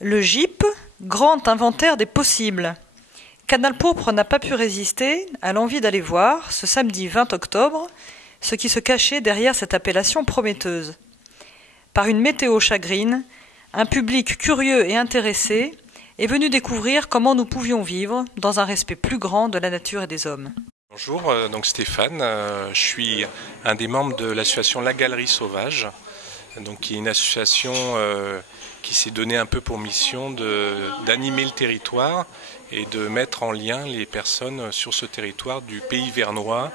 Le GIP, grand inventaire des possibles. Canal Pourpre n'a pas pu résister à l'envie d'aller voir, ce samedi 20 octobre, ce qui se cachait derrière cette appellation prometteuse. Par une météo chagrine, un public curieux et intéressé est venu découvrir comment nous pouvions vivre dans un respect plus grand de la nature et des hommes. Bonjour, donc Stéphane, je suis un des membres de l'association La Galerie Sauvage, donc qui est une association qui s'est donnée un peu pour mission d'animer le territoire et de mettre en lien les personnes sur ce territoire du pays vernois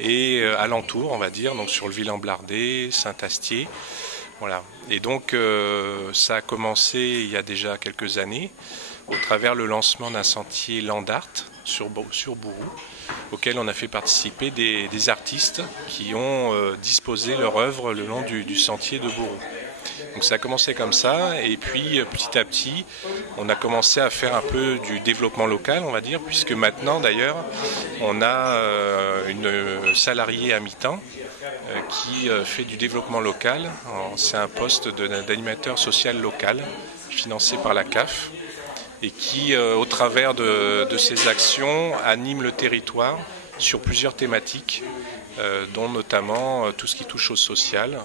et alentour, on va dire, donc sur le Villain-Blardais, Saint-Astier. Voilà. Et donc ça a commencé il y a déjà quelques années au travers le lancement d'un sentier Land Art sur Bourou, auquel on a fait participer des artistes qui ont disposé leur œuvre le long du sentier de Bourou. Donc ça a commencé comme ça, et puis petit à petit, on a commencé à faire un peu du développement local, on va dire, puisque maintenant d'ailleurs, on a une salariée à mi-temps qui fait du développement local. C'est un poste d'animateur social local, financé par la CAF, et qui, au travers de ses actions, anime le territoire sur plusieurs thématiques, dont notamment tout ce qui touche au social,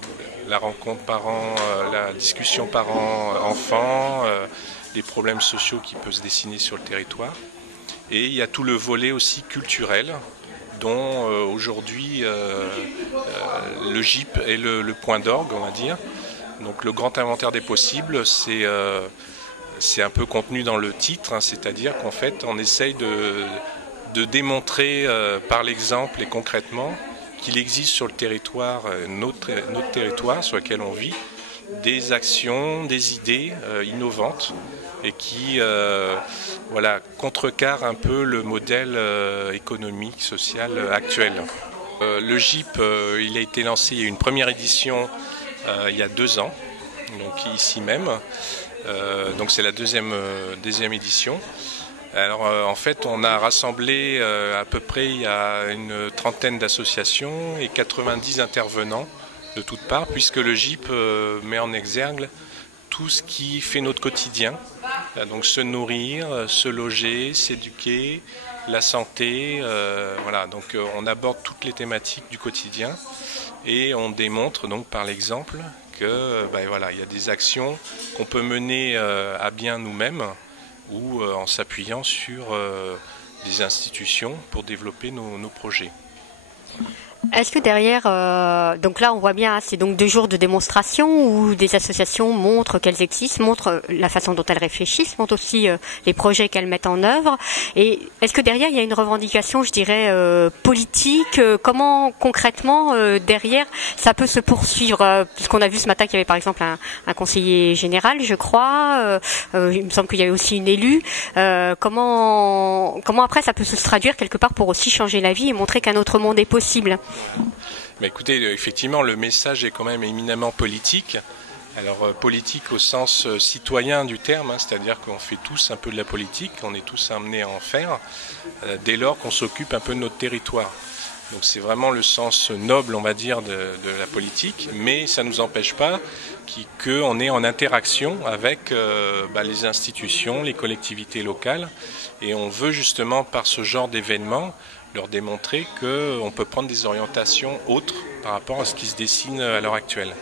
la rencontre parents, la discussion parents-enfants, les problèmes sociaux qui peuvent se dessiner sur le territoire. Et il y a tout le volet aussi culturel, dont aujourd'hui le GIP est le point d'orgue, on va dire. Donc le grand inventaire des possibles, c'est un peu contenu dans le titre, hein, c'est-à-dire qu'en fait on essaye de démontrer par l'exemple et concrètement qu'il existe sur le territoire, notre territoire sur lequel on vit, des actions, des idées innovantes et qui contrecarrent un peu le modèle économique, social actuel. Le GIP, il a été lancé, il y a eu une première édition il y a 2 ans, donc ici même. Donc c'est la deuxième édition. Alors en fait on a rassemblé à peu près il y a une trentaine d'associations et 90 intervenants de toutes parts, puisque le GIP met en exergue tout ce qui fait notre quotidien, donc se nourrir, se loger, s'éduquer, la santé, voilà, donc on aborde toutes les thématiques du quotidien et on démontre donc par l'exemple que il y a des actions qu'on peut mener à bien nous-mêmes ou en s'appuyant sur des institutions pour développer nos projets. Est-ce que derrière, donc là on voit bien, c'est donc 2 jours de démonstration où des associations montrent qu'elles existent, montrent la façon dont elles réfléchissent, montrent aussi les projets qu'elles mettent en œuvre. Et est-ce que derrière il y a une revendication, je dirais, politique? Comment concrètement derrière ça peut se poursuivre? Puisqu'on a vu ce matin qu'il y avait par exemple un conseiller général, je crois. Il me semble qu'il y avait aussi une élue. Comment après ça peut se traduire quelque part pour aussi changer la vie et montrer qu'un autre monde est possible? Mais écoutez, effectivement, le message est quand même éminemment politique. Alors politique au sens citoyen du terme, hein, c'est-à-dire qu'on fait tous un peu de la politique, on est tous amenés à en faire, dès lors qu'on s'occupe un peu de notre territoire. Donc c'est vraiment le sens noble, on va dire, de la politique, mais ça ne nous empêche pas qu'on est en interaction avec les institutions, les collectivités locales, et on veut justement par ce genre d'événements leur démontrer qu'on peut prendre des orientations autres par rapport à ce qui se dessine à l'heure actuelle.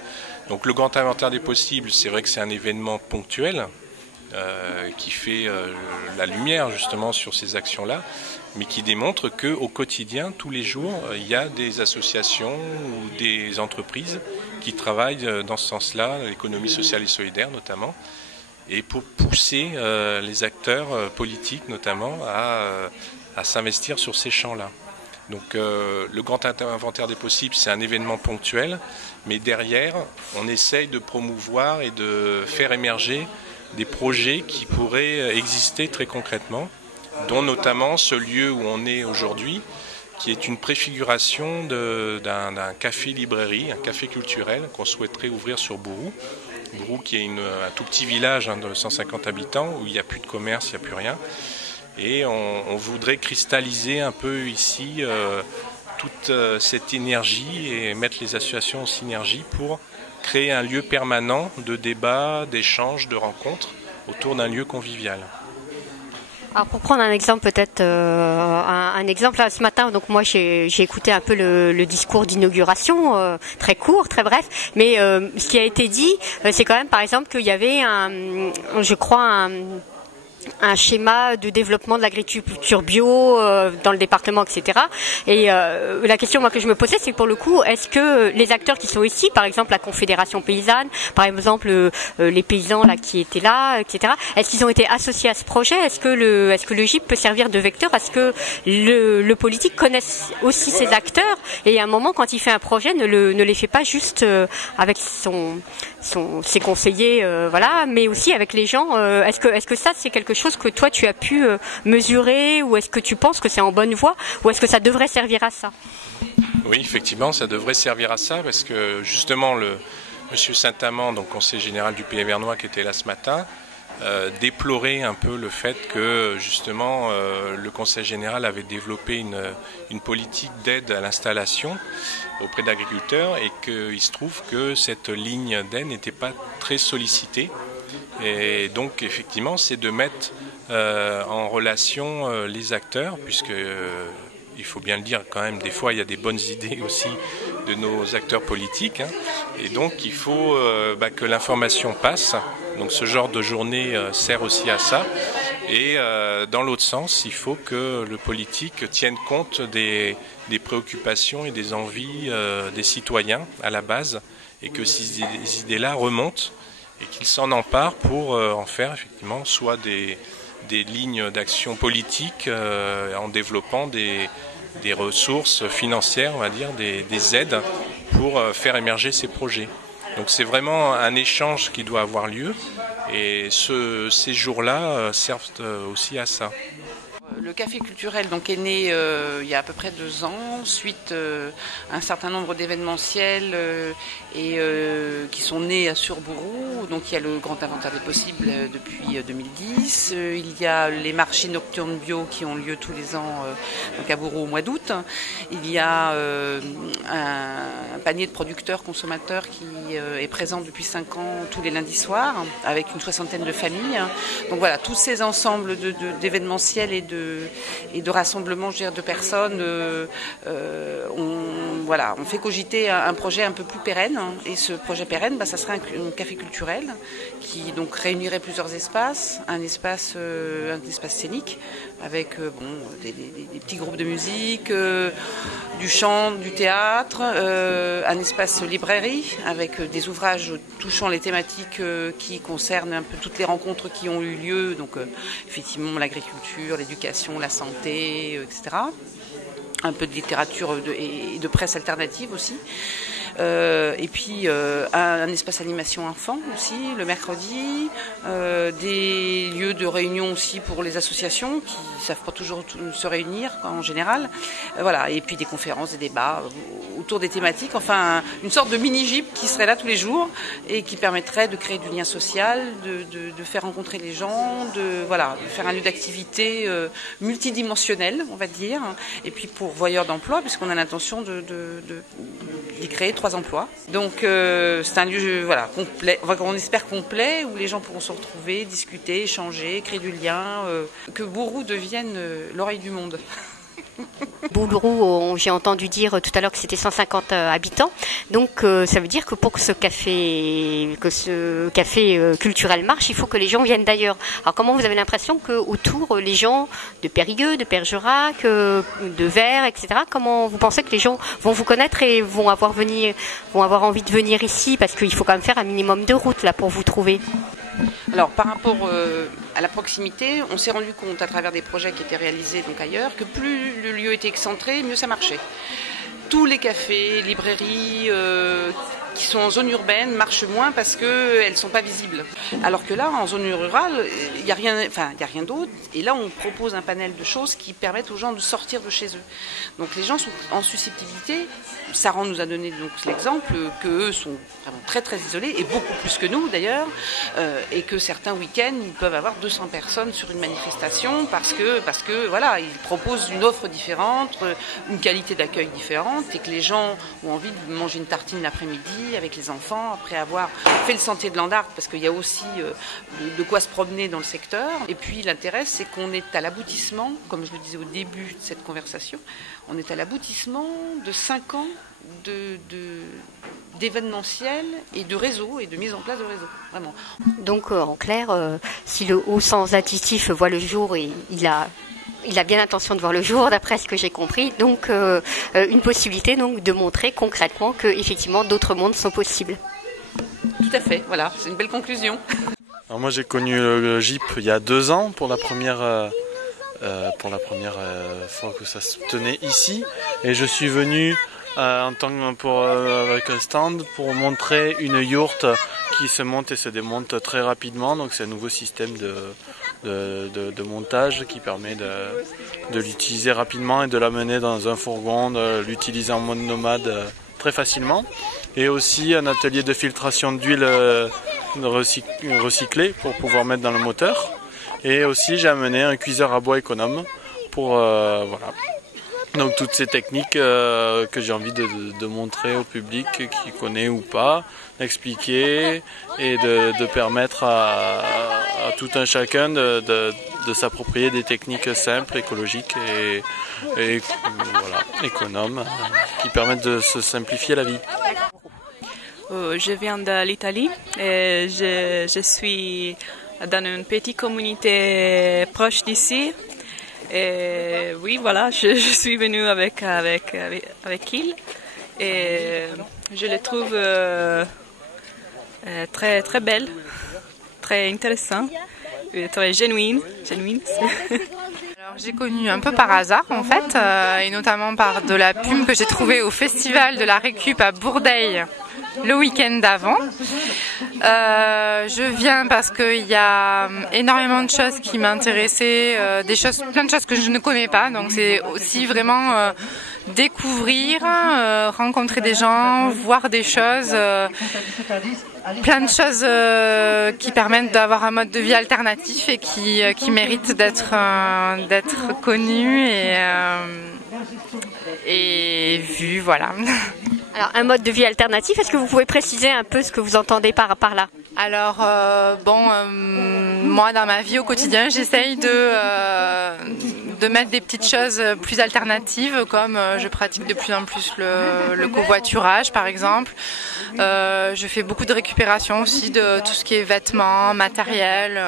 Donc le grand inventaire des possibles, c'est vrai que c'est un événement ponctuel qui fait la lumière justement sur ces actions-là, mais qui démontre qu'au quotidien, tous les jours, il y a des associations ou des entreprises qui travaillent dans ce sens-là, l'économie sociale et solidaire notamment, et pour pousser les acteurs politiques notamment à s'investir sur ces champs-là. Donc le grand inventaire des possibles, c'est un événement ponctuel, mais derrière, on essaye de promouvoir et de faire émerger des projets qui pourraient exister très concrètement, dont notamment ce lieu où on est aujourd'hui, qui est une préfiguration d'un café-librairie, un café culturel qu'on souhaiterait ouvrir sur Bourou. Bourou qui est un tout petit village de 150 habitants, où il n'y a plus de commerce, il n'y a plus rien. Et on voudrait cristalliser un peu ici toute cette énergie et mettre les associations en synergie pour créer un lieu permanent de débat, d'échange, de rencontres autour d'un lieu convivial. Alors pour prendre un exemple peut-être, un exemple là ce matin, donc moi j'ai écouté un peu le discours d'inauguration, très court, très bref, mais ce qui a été dit, c'est quand même par exemple qu'il y avait un schéma de développement de l'agriculture bio dans le département, etc. Et la question moi que je me posais, c'est pour le coup, est-ce que les acteurs qui sont ici, par exemple la Confédération paysanne, par exemple les paysans là qui étaient là, etc. Est-ce qu'ils ont été associés à ce projet? Est-ce que le GIP peut servir de vecteur? Est-ce que le politique connaisse aussi ces acteurs et à un moment quand il fait un projet ne les fait pas juste avec ses conseillers, voilà, mais aussi avec les gens. Est-ce que ça c'est quelque chose que toi tu as pu mesurer, ou est-ce que tu penses que c'est en bonne voie, ou est-ce que ça devrait servir à ça? Oui, effectivement, ça devrait servir à ça, parce que justement Monsieur Saint-Amand, donc conseiller général du Pays Vernois qui était là ce matin, déplorait un peu le fait que justement le conseil général avait développé une politique d'aide à l'installation auprès d'agriculteurs, et qu'il se trouve que cette ligne d'aide n'était pas très sollicitée. Et donc effectivement c'est de mettre en relation les acteurs, puisque il faut bien le dire quand même, des fois il y a des bonnes idées aussi de nos acteurs politiques, hein, et donc il faut que l'information passe. Donc ce genre de journée sert aussi à ça, et dans l'autre sens il faut que le politique tienne compte des préoccupations et des envies des citoyens à la base, et que ces idées-là remontent et qu'ils s'en emparent pour en faire effectivement soit des lignes d'action politique en développant des ressources financières, on va dire, des aides pour faire émerger ces projets. Donc c'est vraiment un échange qui doit avoir lieu, et ces jours-là servent aussi à ça. Le café culturel donc est né il y a à peu près 2 ans, suite à un certain nombre d'événementiels qui sont nés à Surbourou. Donc il y a le grand inventaire des possibles depuis 2010. Il y a les marchés nocturnes bio qui ont lieu tous les ans donc à Bourou au mois d'août. Il y a un panier de producteurs consommateurs qui est présent depuis 5 ans tous les lundis soirs, avec une 60aine de familles. Donc voilà, tous ces ensembles d'événementiels et de rassemblements, je veux dire, de personnes, on fait cogiter un projet un peu plus pérenne. Et ce projet pérenne, ça serait un café culturel qui donc réunirait plusieurs espaces, un espace scénique avec des petits groupes de musique, du chant, du théâtre, un espace librairie avec des ouvrages touchant les thématiques qui concernent un peu toutes les rencontres qui ont eu lieu, donc effectivement l'agriculture, l'éducation, la santé, etc. Un peu de littérature et de presse alternative aussi. Et puis un espace animation enfant aussi le mercredi, des lieux de réunion aussi pour les associations qui savent pas toujours se réunir en général, voilà, et puis des conférences, des débats autour des thématiques, enfin une sorte de mini-GIP qui serait là tous les jours et qui permettrait de créer du lien social, de faire rencontrer les gens, de faire un lieu d'activité multidimensionnel, on va dire, et puis pour voyeurs d'emploi, puisqu'on a l'intention d'y créer 3 emplois. Donc c'est un lieu complet, on espère complet, où les gens pourront se retrouver, discuter, échanger, créer du lien, que Bourou devienne l'oreille du monde. Bourou, j'ai entendu dire tout à l'heure que c'était 150 habitants, donc ça veut dire que pour que ce café culturel marche, il faut que les gens viennent d'ailleurs. Alors comment vous avez l'impression que autour les gens de Périgueux, de Bergerac, de Vers, etc., comment vous pensez que les gens vont vous connaître et vont avoir envie de venir ici, parce qu'il faut quand même faire un minimum de route là pour vous trouver? Alors par rapport à la proximité, on s'est rendu compte à travers des projets qui étaient réalisés donc ailleurs que plus le lieu était excentré, mieux ça marchait. Tous les cafés, librairies qui sont en zone urbaine marchent moins parce qu'elles ne sont pas visibles. Alors que là, en zone rurale, il n'y a rien d'autre. Et là, on propose un panel de choses qui permettent aux gens de sortir de chez eux. Donc les gens sont en susceptibilité. Saran nous a donné donc l'exemple qu'eux sont vraiment très très isolés, et beaucoup plus que nous d'ailleurs, et que certains week-ends, ils peuvent avoir 200 personnes sur une manifestation parce que voilà, ils proposent une offre différente, une qualité d'accueil différente, et que les gens ont envie de manger une tartine l'après-midi, famille, avec les enfants, après avoir fait le sentier de Landark, parce qu'il y a aussi de quoi se promener dans le secteur. Et puis l'intérêt, c'est qu'on est à l'aboutissement, comme je le disais au début de cette conversation, on est à l'aboutissement de 5 ans d'événementiel et de réseau et de mise en place de réseau, vraiment. Donc en clair, si le haut sans additif voit le jour, et il a bien l'intention de voir le jour, d'après ce que j'ai compris, donc une possibilité donc de montrer concrètement que effectivement d'autres mondes sont possibles. Tout à fait, voilà, c'est une belle conclusion. Alors moi j'ai connu le GIP il y a 2 ans pour la première fois que ça se tenait ici, et je suis venu avec un stand pour montrer une yourte qui se monte et se démonte très rapidement. Donc c'est un nouveau système de montage qui permet de l'utiliser rapidement et de l'amener dans un fourgon, de l'utiliser en mode nomade très facilement. Et aussi un atelier de filtration d'huile recyclée pour pouvoir mettre dans le moteur. Et aussi j'ai amené un cuiseur à bois économe pour voilà. Donc toutes ces techniques que j'ai envie de montrer au public qui connaît ou pas, d'expliquer et de permettre à tout un chacun de s'approprier des techniques simples, écologiques et voilà, économes, qui permettent de se simplifier la vie. Je viens de l'Italie et je suis dans une petite communauté proche d'ici. Et oui, voilà, je suis venue avec il et je le trouve très très belle, très intéressant, très genuine. Alors, j'ai connu un peu par hasard en fait, et notamment par de la pub que j'ai trouvée au festival de la Récup à Bourdeil le week-end d'avant. Je viens parce qu'il y a énormément de choses qui m'intéressaient, plein de choses que je ne connais pas, donc c'est aussi vraiment découvrir, rencontrer des gens, voir des choses, plein de choses qui permettent d'avoir un mode de vie alternatif et qui méritent d'être connus et vus, voilà. Alors un mode de vie alternatif, est-ce que vous pouvez préciser un peu ce que vous entendez par là? Alors moi dans ma vie au quotidien j'essaye de mettre des petites choses plus alternatives, comme je pratique de plus en plus le covoiturage par exemple. Je fais beaucoup de récupération aussi de tout ce qui est vêtements, matériel,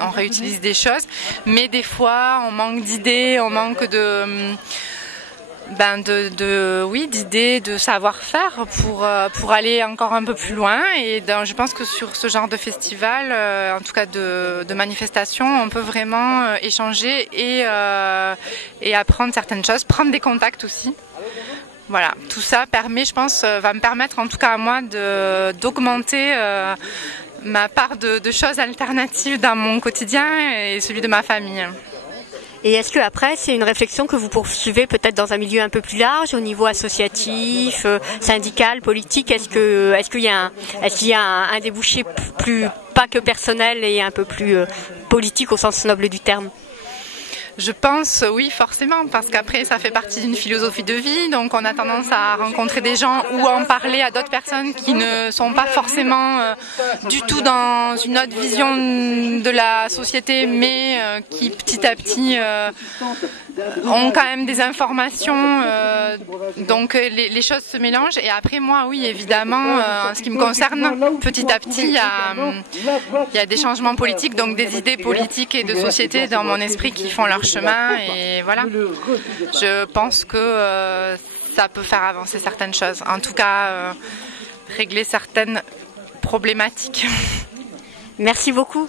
on réutilise des choses, mais des fois on manque d'idées, on manque d'idées, de savoir-faire pour aller encore un peu plus loin. Et je pense que sur ce genre de festival, en tout cas de manifestation, on peut vraiment échanger et apprendre certaines choses, prendre des contacts aussi. Voilà, tout ça permet, je pense, va me permettre en tout cas à moi d'augmenter ma part de choses alternatives dans mon quotidien et celui de ma famille. Et est-ce que après c'est une réflexion que vous poursuivez peut-être dans un milieu un peu plus large, au niveau associatif, syndical, politique? Est-ce qu'il y a un débouché plus pas que personnel et un peu plus politique au sens noble du terme? Je pense oui, forcément, parce qu'après ça fait partie d'une philosophie de vie, donc on a tendance à rencontrer des gens ou à en parler à d'autres personnes qui ne sont pas forcément du tout dans une autre vision de la société, mais qui petit à petit ont quand même des informations, donc les choses se mélangent. Et après moi, oui, évidemment, en ce qui me concerne, petit à petit, il y a des changements politiques, donc des idées politiques et de société dans mon esprit qui font leur chemin, et voilà. Je pense que ça peut faire avancer certaines choses, en tout cas régler certaines problématiques. Merci beaucoup.